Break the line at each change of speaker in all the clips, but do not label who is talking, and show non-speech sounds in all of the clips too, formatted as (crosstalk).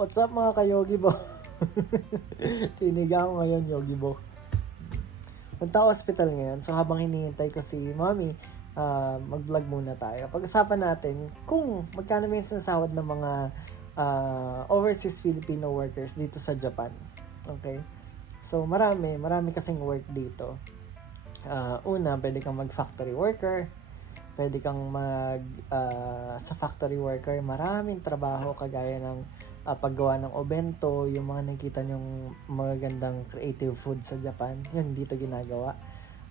What's up mga ka-yogi bo? (laughs) Tiniga ako ngayon, yogi bo. Punta hospital ngayon. So habang hinihintay ko si mommy, ah, mag-vlog muna tayo. Pag-usapan natin kung magkano may sinasahod ng mga ah, overseas Filipino workers dito sa Japan. Okay? So marami, marami kasing work dito. Ah, una, pwede kang mag-factory worker. Pwede kang mag ah, sa factory worker, maraming trabaho kagaya ng ah, paggawa ng obento, yung mga nakikita yung magagandang creative food sa Japan, yun dito ginagawa.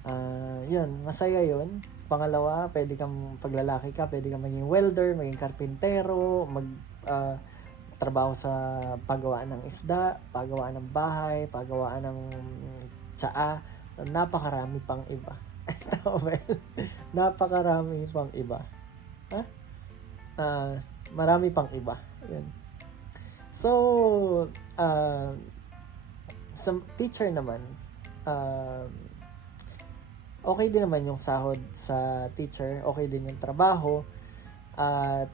Ah, yun, masaya yun. Pangalawa, pwede kang paglalaki ka, pwede kang maging welder, maging karpintero, mag ah, trabaho sa paggawa ng isda, paggawa ng bahay, paggawa ng tsaa, napakarami pang iba. (laughs) Yun? napakarami pang iba. Ha? Ah, marami pang iba. Yun. So, uh, sa teacher naman, um, okay din naman yung sahod sa teacher, okay din yung trabaho, at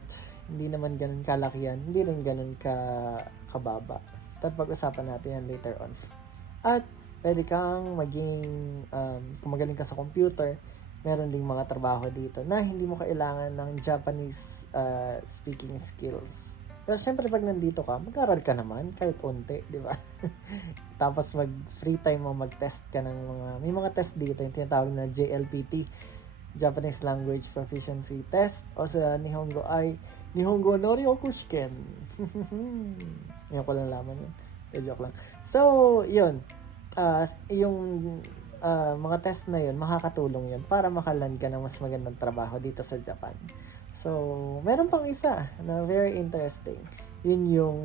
hindi naman ganun kalakihan, hindi rin ganun ka kababa. But pag-usapan natin yan later on. At pwede kang maging, um, kung magaling ka sa computer, meron ding mga trabaho dito na hindi mo kailangan ng Japanese uh, speaking skills. Pero syempre pag nandito ka, mag-aral ka naman kahit unti, di ba? (laughs) Tapos mag free time mo mag-test ka ng mga may mga test dito yung tinatawag na JLPT Japanese Language Proficiency Test o sa Nihongo ay Nihongo no Ryoku Shiken. Ngayon (laughs) ko lang laman yun. Eh, joke lang. So, yun. Ah, yung ah, mga test na yun, makakatulong yun para makaland ka ng mas magandang trabaho dito sa Japan. So, meron pang isa na very interesting. Yun yung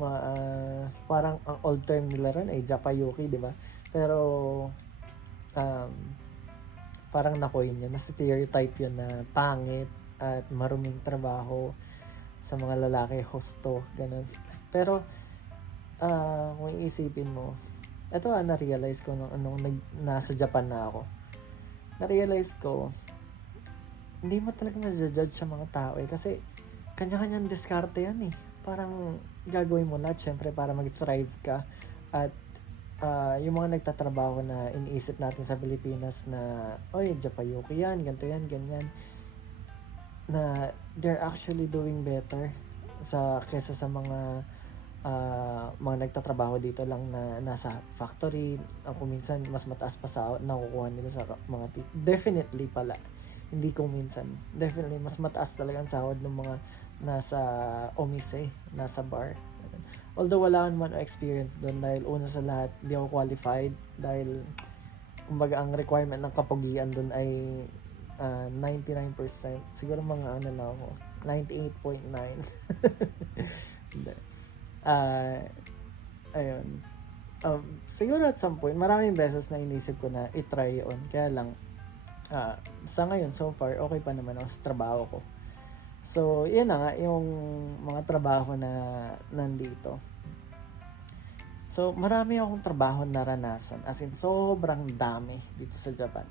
ah, parang ang old term nila ron ay Japayuki, di ba? Pero um, parang nakoin yun. Na stereotype yun na pangit at maruming trabaho sa mga lalaki, hosto, ganun. Pero, ah kung iisipin mo, ito ah, na-realize ko nung, nung nag, nasa Japan na ako. Na-realize ko, hindi mo talaga na-judge sa mga tao eh. Kasi, kanya-kanyang diskarte yan eh. Parang gagawin mo lahat, syempre, para mag-thrive ka. At ah, yung mga nagtatrabaho na iniisip natin sa Pilipinas na, oy, Japayuki yan, ganito yan, ganyan. Na they're actually doing better sa kesa sa mga ah, mga nagtatrabaho dito lang na nasa factory ang minsan mas mataas pa sa nakukuha nila sa mga tip. Definitely pala. Hindi kung minsan. Definitely mas mataas talaga ang sahod ng mga nasa omise, nasa bar. Although wala naman experience doon dahil una sa lahat, hindi ako qualified dahil kumbaga ang requirement ng kapugian doon ay ah, 99%. Siguro mga ano lang ako, 98.9. (laughs) Hindi. Ah, ayun. Um, siguro at some point, maraming beses na inisip ko na itry yun. Kaya lang, ah, sa ngayon, so far, okay pa naman ako sa trabaho ko. So, yun na nga, yung mga trabaho na nandito. So, marami akong trabaho naranasan. As in, sobrang dami dito sa Japan.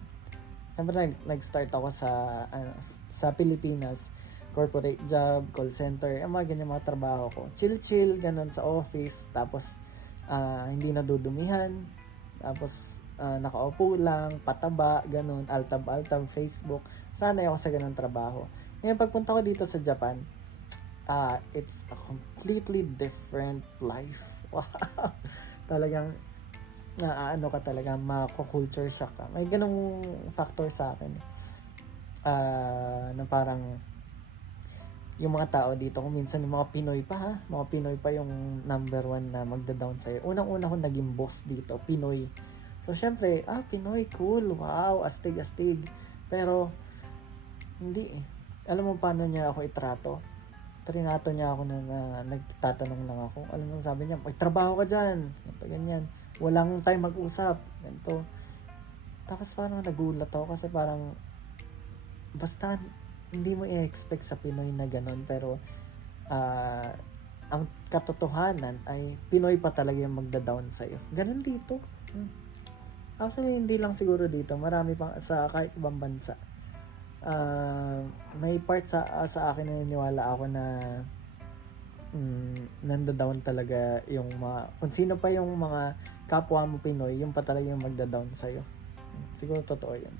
Siyempre, nag- nag-start ako sa, ano, sa Pilipinas. Corporate job, call center, yung mga ganyan mga trabaho ko. Chill-chill, ganun sa office. Tapos, ah, hindi nadudumihan. Tapos, ah, nakaupo lang, pataba, ganun, altab-altab, Facebook. Sanay ako sa ganun trabaho. Ngayon, pagpunta ko dito sa Japan, ah it's a completely different life. (laughs) Wow! Talagang, na ano ka talaga, mako-culture shock ka. May ganung factor sa akin. Ah, na parang, yung mga tao dito, kung minsan yung mga Pinoy pa ha, mga Pinoy pa yung number one na magda-down sa'yo. Unang-una ko naging boss dito, Pinoy. So, syempre, ah, Pinoy, cool, wow, astig-astig. Pero, hindi eh. Alam mo paano niya ako itrato? Trinato niya ako na, na nagtatanong lang ako. Alam mo, sabi niya, magtrabaho ka dyan. Ganito, ganyan. Walang time mag-usap. Ganito. Tapos parang nagulat ako kasi parang basta hindi mo i-expect sa Pinoy na ganun pero ah, ang katotohanan ay Pinoy pa talaga yung magda-down sa'yo. Ganun dito. Hmm. Actually, hindi lang siguro dito. Marami pang sa kahit ibang bansa. Ah, may part sa sa akin na niniwala ako na mm, nandadown talaga yung mga, kung sino pa yung mga kapwa mo Pinoy, yung pa talaga yung magda-down sa'yo. Siguro totoo yun.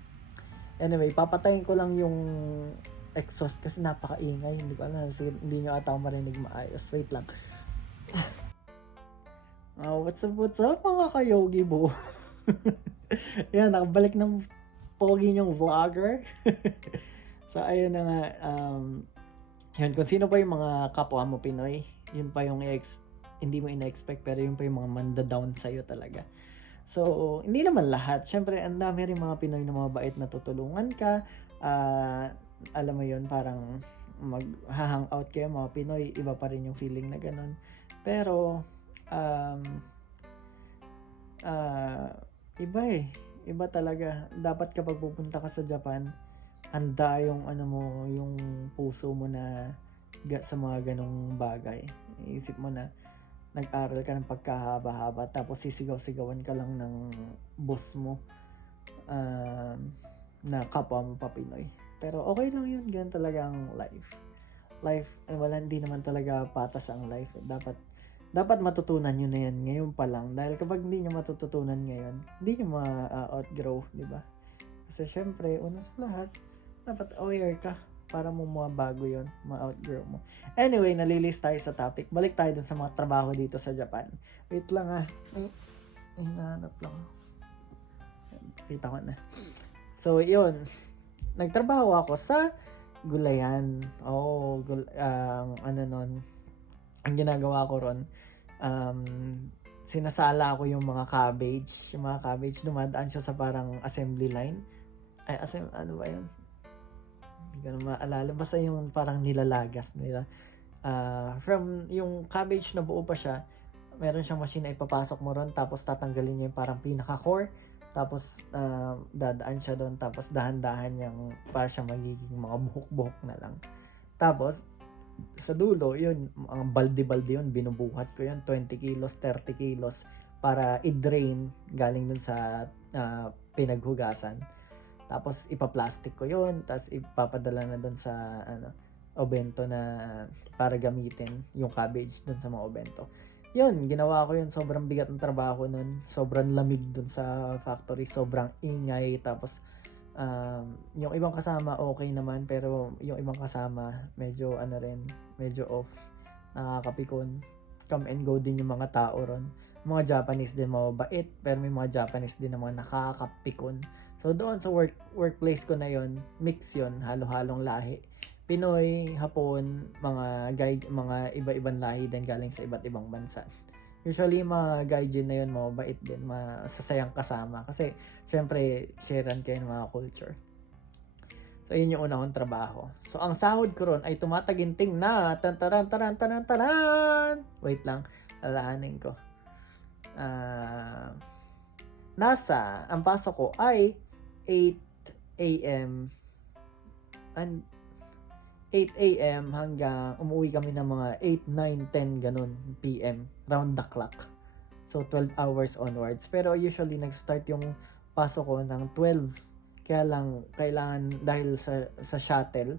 Anyway, papatayin ko lang yung exhaust kasi napakaingay. Hindi ko alam, hindi nyo ata marinig maayos. Wait lang. Oh, (laughs) what's up, what's up mga kayogi bo? (laughs) (laughs) Yan, nakabalik ng pogi niyong vlogger. (laughs) so, ayun na nga. Um, yun, kung sino pa yung mga kapwa mo Pinoy, yun pa yung ex hindi mo ina-expect pero yun pa yung mga manda-down sa'yo talaga. So, hindi naman lahat. Siyempre, ang dami rin mga Pinoy na mabait na tutulungan ka. Ah, alam mo yun, parang mag-hangout kayo mga Pinoy, iba pa rin yung feeling na ganun. Pero, um, ah, iba eh. Iba talaga. Dapat kapag pupunta ka sa Japan, handa yung ano mo, yung puso mo na sa mga ganong bagay. Iisip mo na nag-aral ka ng pagkahaba-haba tapos sisigaw-sigawan ka lang ng boss mo um, na kapwa mo pa Pinoy. Pero okay lang yun, ganun talaga ang life. Life, eh, wala, hindi naman talaga patas ang life. Dapat dapat matutunan nyo na yan ngayon pa lang. Dahil kapag hindi nyo matututunan ngayon, hindi nyo ma-outgrow, di ba? Kasi syempre, una sa lahat, dapat aware ka para mo mabago yon ma-outgrow mo. Anyway, nalilis tayo sa topic. Balik tayo dun sa mga trabaho dito sa Japan. Wait lang ah. Ay, ay nahanap lang. Kita ko na. So, yun. Nagtrabaho ako sa Gulayan. Oh, gul ang ano nun. Ang ginagawa ko ron, um, sinasala ko yung mga cabbage. Yung mga cabbage, dumadaan siya sa parang assembly line. Ay, asem, ano ba yun? Hindi ko na maalala. Basta yung parang nilalagas nila. Ah, from yung cabbage na buo pa siya, meron siyang machine na ipapasok mo ron, tapos tatanggalin niya yung parang pinaka-core, tapos ah, dadaan siya doon, tapos dahan-dahan niyang para siya magiging mga buhok-buhok na lang. Tapos, sa dulo, yun, ang balde-balde yun, binubuhat ko yun, 20 kilos, 30 kilos, para i-drain galing dun sa ah, pinaghugasan. Tapos ipa-plastic ko yun, tapos ipapadala na dun sa ano, obento na para gamitin yung cabbage dun sa mga obento. Yun, ginawa ko yun. Sobrang bigat ng trabaho nun. Sobrang lamig dun sa factory. Sobrang ingay. Tapos, um, yung ibang kasama okay naman. Pero yung ibang kasama, medyo ano rin, medyo off. Nakakapikon. Come and go din yung mga tao ron. Mga Japanese din mabait. Pero may mga Japanese din naman nakakapikon. So doon sa work workplace ko na yon mix yon halo-halong lahi. Pinoy, Hapon, mga guy, mga iba-ibang lahi din galing sa iba't ibang bansa. Usually, mga gaijin na yun, mabait din, masasayang kasama. Kasi, syempre, sharean kayo ng mga culture. So, yun yung una kong trabaho. So, ang sahod ko ron ay tumataginting na tantaran taran taran taran Wait lang, alaanin ko. Ah, nasa, ang pasok ko ay 8 a.m. and 8 a.m. hanggang umuwi kami ng mga 8, 9, 10 ganun p.m. round the clock. So 12 hours onwards. Pero usually nag-start yung pasok ko ng 12. Kaya lang kailangan dahil sa sa shuttle,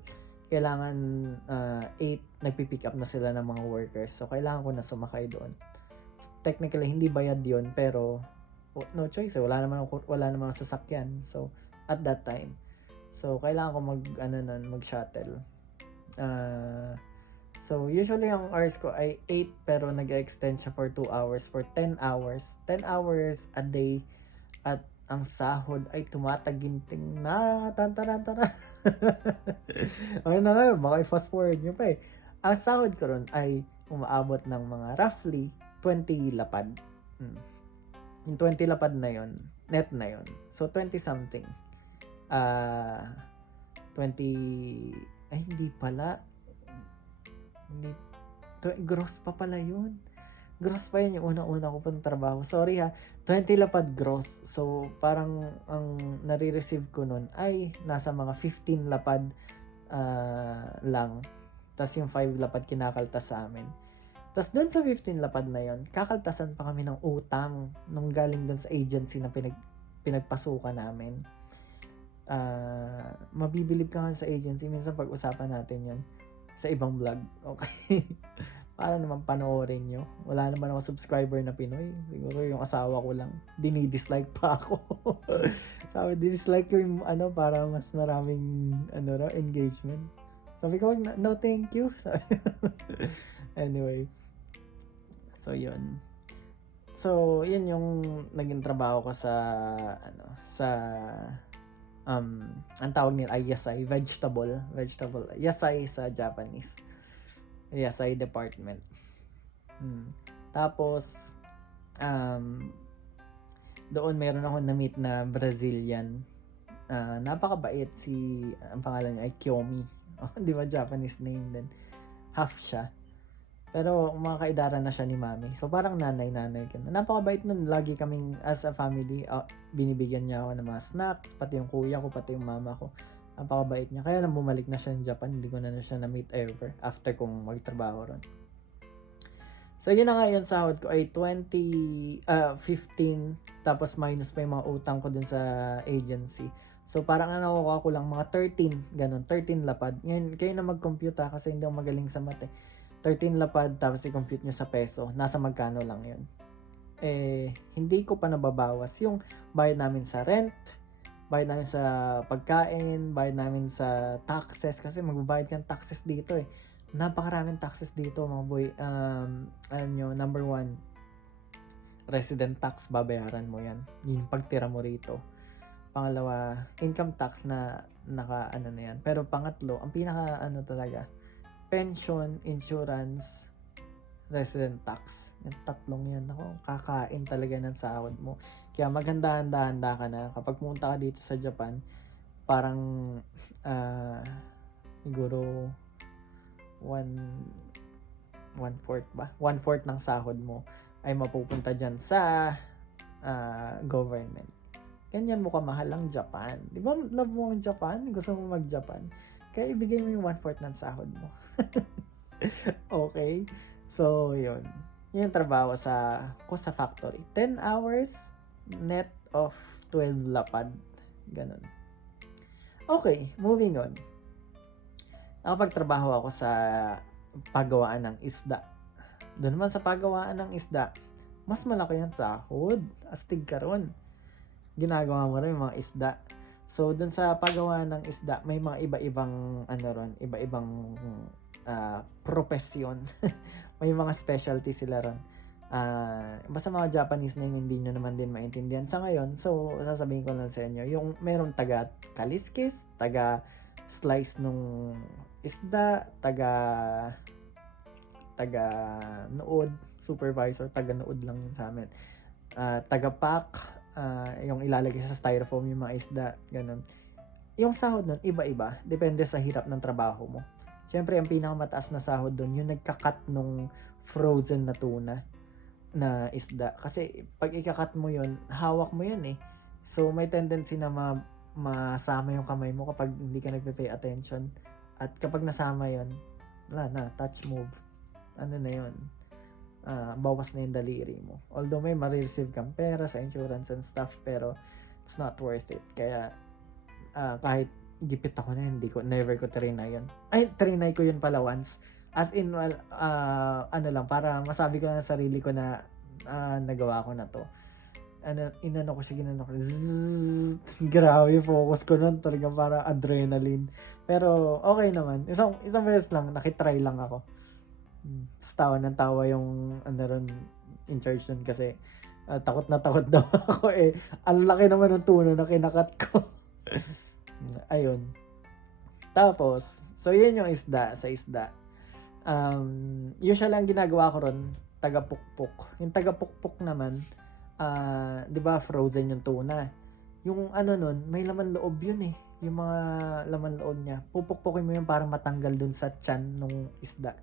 kailangan uh, 8 nagpi-pick up na sila ng mga workers. So kailangan ko na sumakay doon. So, technically hindi bayad 'yon pero no choice, eh. wala naman ako- wala naman sasakyan. So at that time. So kailangan ko mag ano nun, mag-shuttle. Ah, so, usually ang hours ko ay 8 pero nag-extend siya for 2 hours for 10 hours. 10 hours a day at ang sahod ay tumataginting na tantarantara. (laughs) okay na nga, baka i-fast forward nyo pa eh. Ang sahod ko ron ay umaabot ng mga roughly 20 lapad. Hmm. Yung 20 lapad na yon net na yon So, 20 something. Ah, 20 ay, hindi pala. Hindi. To, gross pa pala yun. Gross pa yun yung una-una ko pang trabaho. Sorry ha. 20 lapad gross. So, parang ang nare-receive ko nun ay nasa mga 15 lapad ah, lang. Tapos yung 5 lapad kinakaltas sa amin. Tapos doon sa 15 lapad na yon kakaltasan pa kami ng utang nung galing doon sa agency na pinag, pinagpasukan namin ah mabibilib ka nga sa agency. Minsan pag-usapan natin yon sa ibang vlog. Okay? (laughs) para naman panoorin nyo. Wala naman ako subscriber na Pinoy. Siguro yung asawa ko lang. Dinidislike pa ako. (laughs) Sabi, dislike ko yung ano para mas maraming ano raw, engagement. Sabi ko, "No, thank you. (laughs) Anyway. So, yun. So, yun yung naging trabaho ko sa, ano, sa, um, ang tawag nila ay yasai, vegetable, vegetable, yasai sa Japanese. Yasai department. Hmm. Tapos, um, doon meron ako na-meet na Brazilian. Ah, napakabait si, ang pangalan niya ay Kyomi. (laughs) Oh, di ba Japanese name din. Half siya. Pero mga kaidara na siya ni mami. So parang nanay-nanay ka na. Napakabait nun. Lagi kaming as a family, ah, binibigyan niya ako ng mga snacks. Pati yung kuya ko, pati yung mama ko. Napakabait niya. Kaya nang bumalik na siya ng Japan, hindi ko na, na siya na-meet ever after kong magtrabaho ron. So yun na nga yung sahod ko ay 20, ah 15, tapos minus pa yung mga utang ko dun sa agency. So parang ano nakukuha lang mga 13, ganun, 13 lapad. Ngayon, kayo na mag-compute ha, kasi hindi ako magaling sa mate. 13 lapad, tapos i-compute nyo sa peso. Nasa magkano lang yun. Eh, hindi ko pa nababawas yung bayad namin sa rent, bayad namin sa pagkain, bayad namin sa taxes, kasi magbabayad kang taxes dito eh. Napakaraming taxes dito mga boy. Um, alam nyo, number one, resident tax, babayaran mo yan. Yung pagtira mo rito. Pangalawa, income tax na naka ano na yan. Pero pangatlo, ang pinaka ano talaga, pension, insurance, resident tax. Yung tatlong yan. Ako, kakain talaga ng sahod mo. Kaya maganda-handa-handa ka na. Kapag pumunta ka dito sa Japan, parang, ah, siguro, one, one fourth ba? One fourth ng sahod mo ay mapupunta dyan sa ah, government. Ganyan mo kamahal ang Japan. Di ba love mo ang Japan? Gusto mo mag-Japan? Kaya ibigay mo yung one fourth ng sahod mo. (laughs) okay? So, yun. Yun yung trabaho sa ko sa factory. 10 hours net of 12 lapad. Ganun. Okay, moving on. Nakapagtrabaho ako sa paggawaan ng isda. Doon naman sa paggawaan ng isda, mas malaki yan sahod. Astig ka ron. Ginagawa mo rin mga isda. So, doon sa paggawa ng isda, may mga iba-ibang, ano ron, iba-ibang ah, profesyon. (laughs) may mga specialty sila ron. Ah, basta mga Japanese name, hindi nyo naman din maintindihan sa ngayon. So, sasabihin ko lang sa inyo, yung meron taga kaliskis, taga slice nung isda, taga taga nood, supervisor, taga nood lang yun sa amin. Ah, taga pack, ah, yung ilalagay sa styrofoam yung mga isda, ganun. Yung sahod nun, iba-iba. Depende sa hirap ng trabaho mo. Siyempre, ang pinakamataas na sahod doon, yung nagkakat nung frozen na tuna na isda. Kasi pag ikakat mo yun, hawak mo yun eh. So, may tendency na ma masama yung kamay mo kapag hindi ka nagpe-pay attention. At kapag nasama yun, wala na, touch move. Ano na yun? Ah, bawas na yung daliri mo. Although may ma-receive kang pera sa insurance and stuff, pero it's not worth it. Kaya, ah, kahit gipit ako na, hindi ko, never ko trinay yun. Ay, trinay ko yun pala once. As in, ah, ano lang, para masabi ko na sa sarili ko na ah, nagawa ko na to. Ano, inano ko siya, ginano ko. Zzzz, grabe, focus ko nun. Talagang para adrenaline. Pero, okay naman. Isang, isang beses lang, nakitry lang ako. Tawa ng tawa yung, ano ron, in charge nun kasi ah, takot na takot (laughs) daw ako eh. Ang laki naman ng tuna na kinakat ko. (laughs) Ayun. Tapos, so yun yung isda sa isda. Um, usually ang ginagawa ko ron, taga-pukpuk. Yung taga-pukpuk naman, ah, 'di ba frozen yung tuna. Yung ano nun, may laman loob yun eh. Yung mga laman loob niya. Pupukpukin mo yun para matanggal dun sa tiyan nung isda.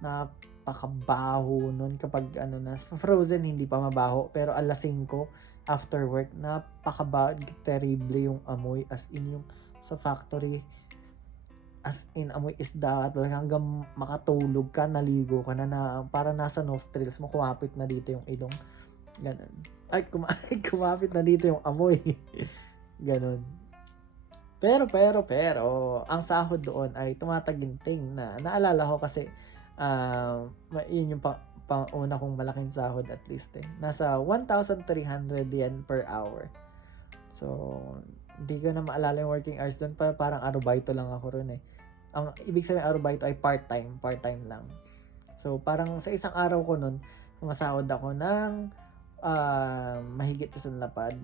Napakabaho nun kapag ano na. (laughs) Frozen hindi pa mabaho. Pero alas 5 after work, napakabaho. Terrible yung amoy. As in yung sa factory. As in amoy isda. Talaga hanggang makatulog ka, naligo ka na, na para nasa nostrils mo. Kumapit na dito yung ilong. Ganon. Ay, kuma (laughs) kumapit na dito yung amoy. (laughs) Ganon. Pero, pero, pero, ang sahod doon ay tumataginting na naalala ko kasi ma- yun yung pa, pa una kong malaking sahod at least eh. Nasa 1,300 yen per hour. So, hindi ko na maalala yung working hours doon. Pa, parang arubaito lang ako ron eh. Ang ibig sabihin arubaito ay part-time. Part-time lang. So, parang sa isang araw ko nun, sumasahod ako ng ah, mahigit isang lapad.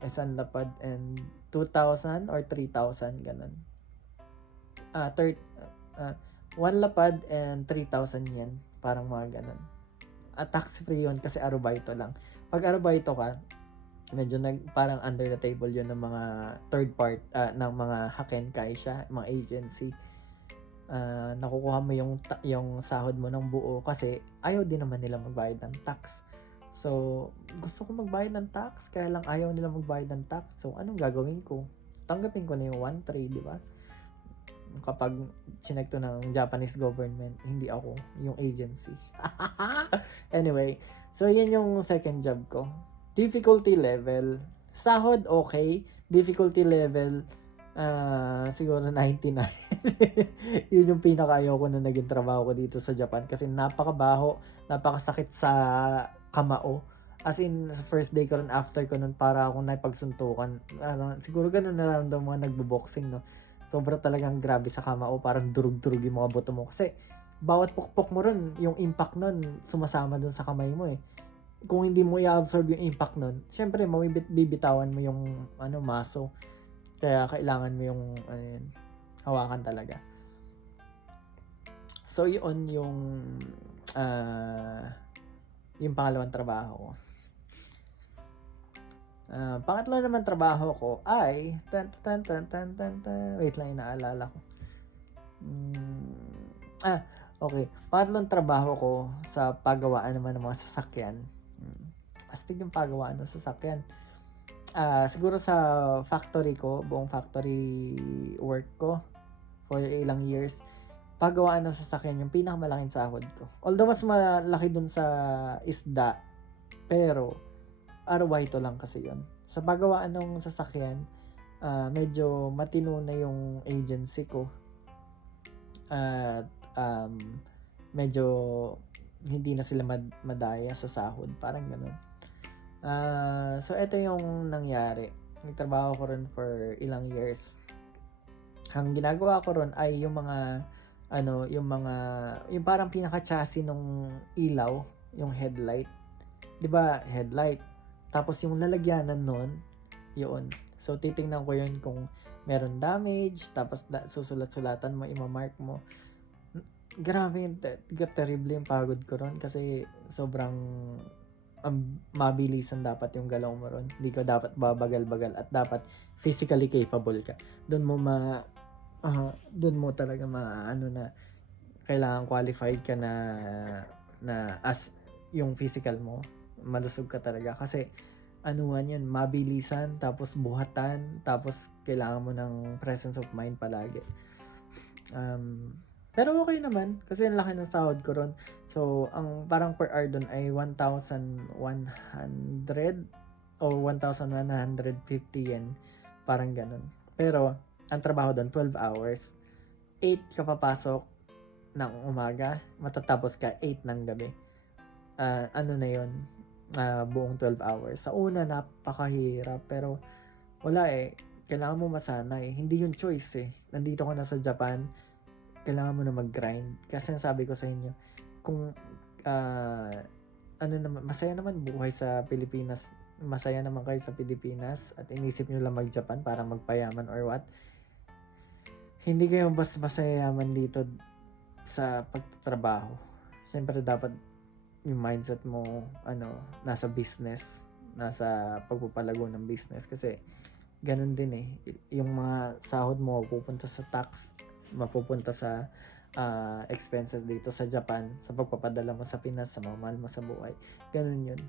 Isang lapad and 2,000 or 3,000, ganun. Ah, third, ah, one lapad and 3,000 yen. Parang mga ganun. At tax-free yun kasi arubaito lang. Pag arubaito ka, medyo nag, parang under the table yun ng mga third part, ah, ng mga hakenkai siya, mga agency. Ah, nakukuha mo yung, yung sahod mo ng buo kasi ayaw din naman nila magbayad ng tax. So, gusto ko magbayad ng tax, kaya lang ayaw nila magbayad ng tax. So, anong gagawin ko? Tanggapin ko na yung 1-3, di ba? Kapag chinek to ng Japanese government, hindi ako, yung agency. (laughs) anyway, so yan yung second job ko. Difficulty level, sahod okay, difficulty level, ah siguro 99. (laughs) yun yung pinakaayaw ko na naging trabaho ko dito sa Japan kasi napakabaho, napakasakit sa kamao. As in, sa first day ko rin after ko nun, para akong naipagsuntukan. Ano, siguro ganun nararamdaman mga nagbo-boxing, no? Sobra talagang grabe sa kamao, parang durug-durug yung mga buto mo. Kasi, bawat pukpok mo ron, yung impact nun, sumasama dun sa kamay mo, eh. Kung hindi mo i-absorb yung impact nun, syempre, mabibit- bibitawan mo yung, ano, maso. Kaya, kailangan mo yung, ano yun, hawakan talaga. So, yun yung, ah, yung pangalawang trabaho ko. Ah, pangatlo naman trabaho ko ay tan tan tan tan tan tan wait lang inaalala ko. Mm, ah, okay. Pangatlong trabaho ko sa paggawaan naman ng mga sasakyan. Mm, astig yung paggawaan ng sasakyan. Ah, siguro sa factory ko, buong factory work ko for ilang years, paggawaan ng sasakyan yung pinakamalaking sahod ko. Although mas malaki dun sa isda, pero araw ito lang kasi yon Sa paggawaan ng sasakyan, ah, medyo matino na yung agency ko. At um, medyo hindi na sila mad- madaya sa sahod. Parang ganun. Ah, so, ito yung nangyari. Nagtrabaho ko ron for ilang years. Ang ginagawa ko ron ay yung mga ano, yung mga yung parang pinaka-chassis nung ilaw, yung headlight. 'Di ba? Headlight. Tapos yung lalagyanan nun, yun. So titingnan ko yun kung meron damage, tapos da- susulat-sulatan mo, imamark mo. Grabe yun, te- terrible yung pagod ko ron kasi sobrang um, mabilisan dapat yung galaw mo ron. Hindi ka dapat babagal-bagal at dapat physically capable ka. Doon mo ma ah doon mo talaga ma ano na kailangan qualified ka na na as yung physical mo malusog ka talaga. Kasi anuhan yun mabilisan tapos buhatan tapos kailangan mo ng presence of mind palagi. Um, pero okay naman kasi ang laki ng sahod ko ron. So ang parang per hour doon ay 1,100 o 1,150 yen. Parang ganun. Pero ang trabaho doon 12 hours. 8 ka papasok ng umaga matatapos ka 8 ng gabi. Ah, ano na yon ah, buong 12 hours. Sa una napakahirap pero wala eh. Kailangan mo masanay. Hindi yung choice eh. Nandito ka na sa Japan kailangan mo na mag-grind. Kasi sabi ko sa inyo kung ah, ano naman masaya naman buhay sa Pilipinas masaya naman kayo sa Pilipinas at inisip nyo lang mag-Japan para magpayaman or what. Hindi kayo bas masayaman dito sa pagtatrabaho. Siyempre dapat yung mindset mo ano nasa business, nasa pagpapalago ng business kasi ganun din eh. Yung mga sahod mo pupunta sa tax, mapupunta sa ah, expenses dito sa Japan, sa pagpapadala mo sa Pinas, sa mga mahal mo sa buhay. Ganun yun.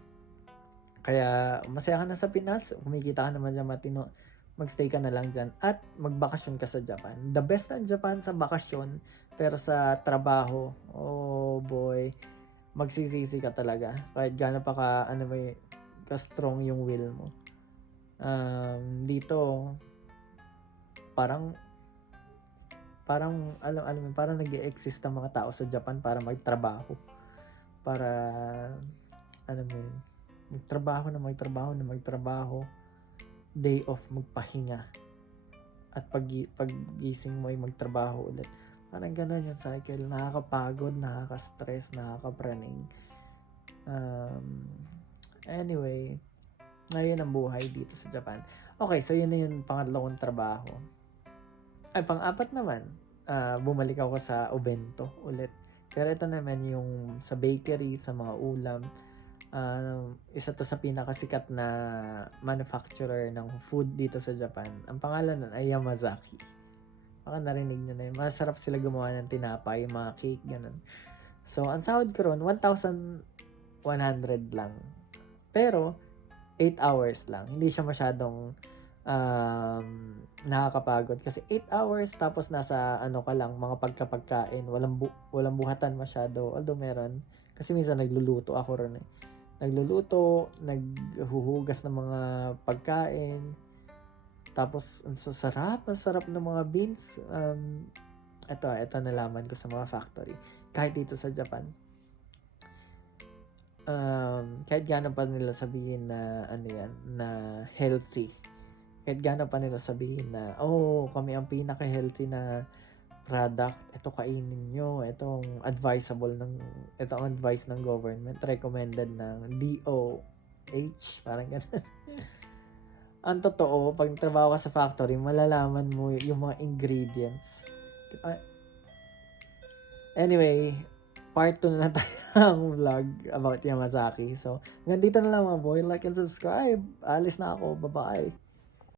Kaya masaya ka na sa Pinas, kumikita ka naman dyan matino, magstay ka na lang dyan at magbakasyon ka sa Japan. The best ang Japan sa bakasyon, pero sa trabaho, oh boy, magsisisi ka talaga. Kahit gaano pa ka, ano may, ka-strong yung will mo. Um, dito, parang, parang alam alam parang nag-exist ang mga tao sa Japan para magtrabaho. Para ano mo yun, magtrabaho na magtrabaho na magtrabaho. Day off magpahinga. At pag paggising mo ay magtrabaho ulit. Parang ganun yung cycle. Nakakapagod, nakaka-stress, nakakapraning. Um, anyway, ngayon ang buhay dito sa Japan. Okay, so yun na yung pangatlong trabaho. Ay, pang-apat naman, ah, bumalik ako sa Obento ulit. Pero ito naman yung sa bakery, sa mga ulam. Ah, isa to sa pinakasikat na manufacturer ng food dito sa Japan. Ang pangalan nun ay Yamazaki. Baka narinig nyo na yun. Masarap sila gumawa ng tinapay, mga cake, ganun. So, ang sahod ko ron, 1,100 lang. Pero, 8 hours lang. Hindi siya masyadong um, nakakapagod. Kasi 8 hours, tapos nasa ano ka lang, mga pagkapagkain. Walang, bu- walang buhatan masyado. Although meron. Kasi minsan nagluluto ako ron eh. Nagluluto, naghuhugas ng mga pagkain. Tapos, ang sarap, ang sarap ng mga beans. Um, ito, ito nalaman ko sa mga factory. Kahit dito sa Japan. Um, kahit gano'n pa nila sabihin na, ano yan, na healthy. Kahit gano'n pa nila sabihin na, oh, kami ang pinaka-healthy na product. Ito kainin nyo. Itong advisable ng, ito ang advice ng government. Recommended ng DOH. Parang gano'n. (laughs) ang totoo, pag trabaho ka sa factory, malalaman mo yung mga ingredients. Ah, Anyway, part 2 na lang (laughs) tayo ng vlog about Yamazaki. So, hanggang dito na lang mga boy. Like and subscribe. Alis na ako. Bye-bye.